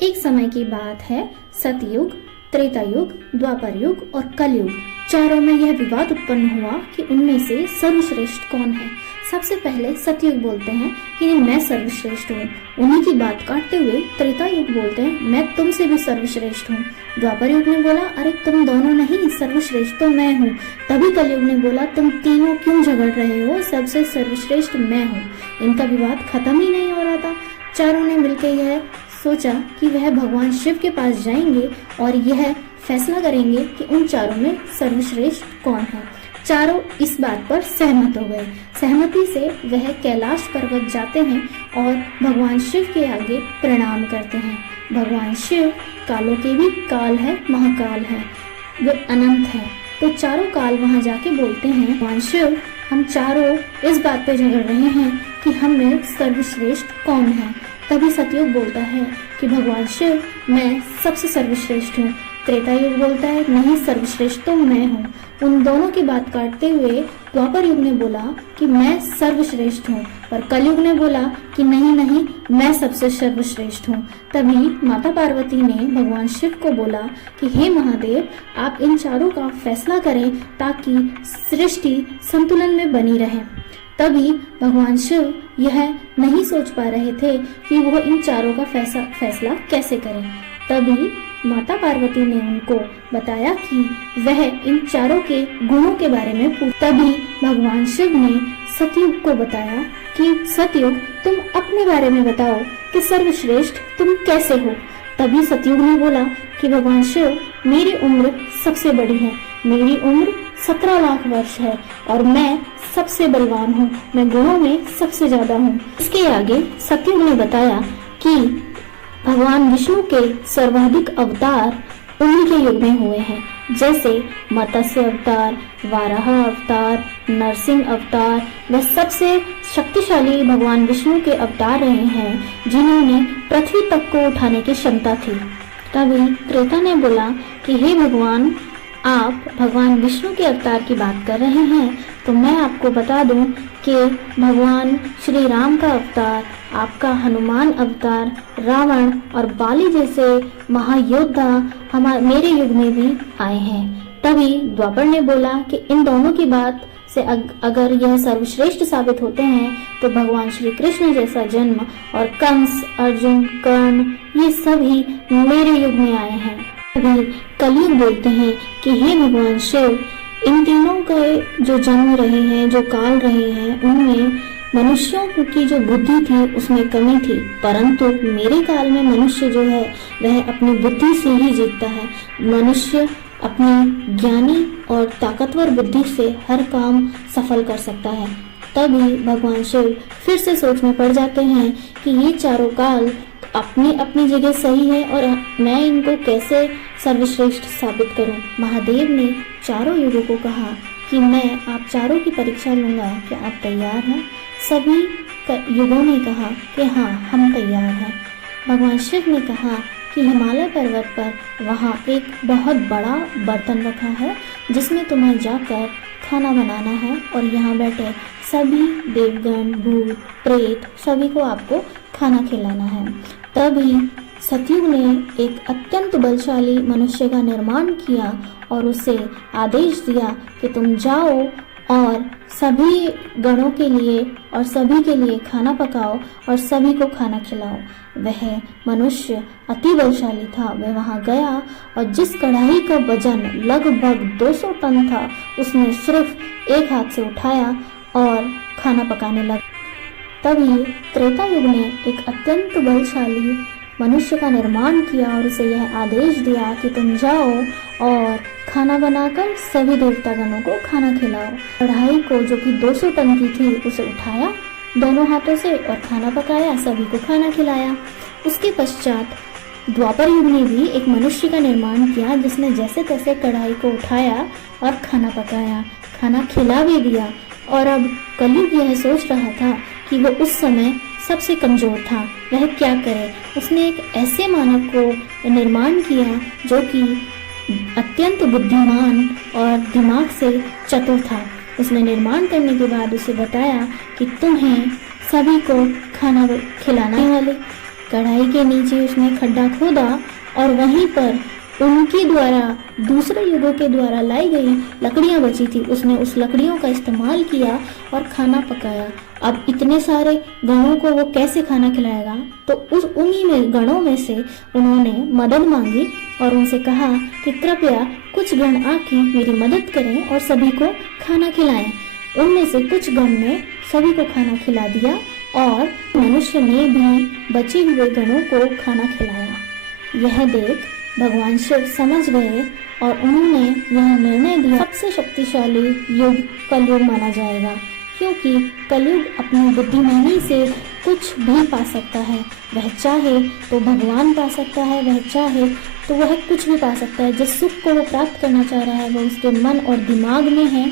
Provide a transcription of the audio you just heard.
एक समय की बात है, सतयुग, त्रेता युग, द्वापर युग और कलयुग, चारों में यह विवाद उत्पन्न हुआ कि उनमें से सर्वश्रेष्ठ कौन है। सबसे पहले सतयुग बोलते हैं कि मैं सर्वश्रेष्ठ हूँ। उन्हीं की बात काटते हुए त्रेता युग बोलते हैं मैं तुमसे भी सर्वश्रेष्ठ हूँ। द्वापर युग ने बोला अरे तुम दोनों नहीं, सर्वश्रेष्ठ तो मैं हूँ। तभी कलयुग ने बोला तुम तीनों क्यों झगड़ रहे हो, सबसे सर्वश्रेष्ठ मैं हूँ। इनका विवाद खत्म ही नहीं हो रहा था। चारों ने मिलकर यह सोचा कि वह भगवान शिव के पास जाएंगे और यह फैसला करेंगे कि उन चारों में सर्वश्रेष्ठ कौन है। चारों इस बात पर सहमत हो गए। सहमति से वह कैलाश पर्वत जाते हैं और भगवान शिव के आगे प्रणाम करते हैं। भगवान शिव कालों के भी काल है, महाकाल है, वे अनंत है। तो चारों काल वहां जाके बोलते हैं भगवान शिव हम चारों इस बात पे झगड़ रहे हैं कि हम में सर्वश्रेष्ठ कौन है। तभी सतयुग बोलता है कि भगवान शिव मैं सबसे सर्वश्रेष्ठ हूँ। त्रेता युग बोलता है नहीं, सर्वश्रेष्ठ तो मैं हूँ। उन दोनों की बात काटते हुए द्वापर युग ने बोला कि मैं सर्वश्रेष्ठ हूँ और कलयुग ने बोला कि नहीं नहीं, मैं सबसे सर्वश्रेष्ठ हूँ। तभी माता पार्वती ने भगवान शिव को बोला कि हे महादेव, आप इन चारों का फैसला करें ताकि सृष्टि संतुलन में बनी रहे। तभी भगवान शिव यह नहीं सोच पा रहे थे कि वो इन चारों का फैसला कैसे करें। तभी माता पार्वती ने उनको बताया कि वह इन चारों के गुणों के बारे में तभी भगवान शिव ने सतयुग को बताया कि सतयुग तुम अपने बारे में बताओ कि सर्वश्रेष्ठ तुम कैसे हो। तभी सतयुग ने बोला कि भगवान शिव मेरी उम्र सबसे बड़ी है, मेरी उम्र 17 लाख वर्ष है और मैं सबसे बलवान हूँ, मैं गुणों में सबसे ज्यादा हूँ। इसके आगे सतयुग ने बताया कि भगवान विष्णु के सर्वाधिक अवतार उन्हीं के युग में हुए हैं, जैसे मत्स्य अवतार, वाराह अवतार, नरसिंह अवतार। वे सबसे शक्तिशाली भगवान विष्णु के अवतार रहे हैं जिन्होंने पृथ्वी तक को उठाने की क्षमता थी। तभी त्रेता ने बोला कि हे भगवान, आप भगवान विष्णु के अवतार की बात कर रहे हैं तो मैं आपको बता दूं कि भगवान श्री राम का अवतार, आपका हनुमान अवतार, रावण और बाली जैसे महायोद्धा मेरे युग में भी आए हैं। तभी द्वापर ने बोला कि इन दोनों की बात से अगर यह सर्वश्रेष्ठ साबित होते हैं तो भगवान श्री कृष्ण जैसा जन्म और कंस, अर्जुन, कर्ण ये सभी मेरे युग में आए हैं। अभी कलयुग बोलते हैं कि हे भगवान शिव, इन तीनों के जो जन्म रहे हैं, जो काल रहे हैं, उनमें मनुष्यों की जो बुद्धि थी उसमें कमी थी, परंतु मेरे काल में मनुष्य जो है वह अपनी बुद्धि से ही जीतता है। मनुष्य अपनी ज्ञानी और ताकतवर बुद्धि से हर काम सफल कर सकता है। तभी भगवान शिव फिर से सोच में पड़ जाते हैं कि ये चारों काल अपनी अपनी जगह सही है और मैं इनको कैसे सर्वश्रेष्ठ साबित करूं। महादेव ने चारों युगों को कहा कि मैं आप चारों की परीक्षा लूंगा, क्या आप तैयार हैं? सभी युगों ने कहा कि हाँ, हम तैयार हैं। भगवान शिव ने कहा कि हिमालय पर्वत पर वहाँ एक बहुत बड़ा बर्तन रखा है जिसमें तुम्हें जाकर खाना बनाना है और यहाँ बैठे सभी देवगण, भूत, प्रेत सभी को आपको खाना खिलाना है। तभी सतयुग ने एक अत्यंत बलशाली मनुष्य का निर्माण किया और उसे आदेश दिया कि तुम जाओ और सभी गणों के लिए और सभी के लिए खाना पकाओ और सभी को खाना खिलाओ। वह मनुष्य अति बलशाली था। वह वहां गया और जिस कढ़ाई का वजन लगभग 200 टन था उसने सिर्फ एक हाथ से उठाया और खाना पकाने लगा। तभी त्रेता युग ने एक अत्यंत बलशाली मनुष्य का निर्माण किया और उसे यह आदेश दिया कि तुम जाओ और खाना बनाकर सभी देवतागणों को खाना खिलाओ। कढ़ाई को जो कि 200 टन की थी उसे उठाया दोनों हाथों से और खाना पकाया, सभी को खाना खिलाया। उसके पश्चात द्वापर युग ने भी एक मनुष्य का निर्माण किया जिसने जैसे तैसे कढ़ाई को उठाया और खाना पकाया, खाना खिला भी दिया। और अब कलयुग यह सोच रहा था कि वो उस समय सबसे कमजोर था, वह क्या करे। उसने एक ऐसे मानव को निर्माण किया जो कि अत्यंत बुद्धिमान और दिमाग से चतुर था। उसने निर्माण करने के बाद उसे बताया कि तुम्हें सभी को खाना खिलाने वाले कढ़ाई के नीचे उसने खड्डा खोदा और वहीं पर उनके द्वारा दूसरे युगों के द्वारा लाई गई लकड़ियां बची थी, उसने उस लकड़ियों का इस्तेमाल किया और खाना पकाया। अब इतने सारे गणों को वो कैसे खाना खिलाएगा, तो उस उन्हीं में गणों में से उन्होंने मदद मांगी और उनसे कहा कि कृपया कुछ गण आके मेरी मदद करें और सभी को खाना खिलाएं। उनमें से कुछ गण ने सभी को खाना खिला दिया और मनुष्य ने भी बचे हुए गणों को खाना खिलाया। यह देख भगवान शिव समझ गए और उन्होंने यह निर्णय दिया सबसे शक्तिशाली युग कलयुग माना जाएगा, क्योंकि कलयुग अपनी बुद्धिमानी से कुछ भी पा सकता है। वह चाहे तो भगवान पा सकता है, वह चाहे तो वह कुछ भी पा सकता है। जिस सुख को वो प्राप्त करना चाह रहा है वो उसके मन और दिमाग में है।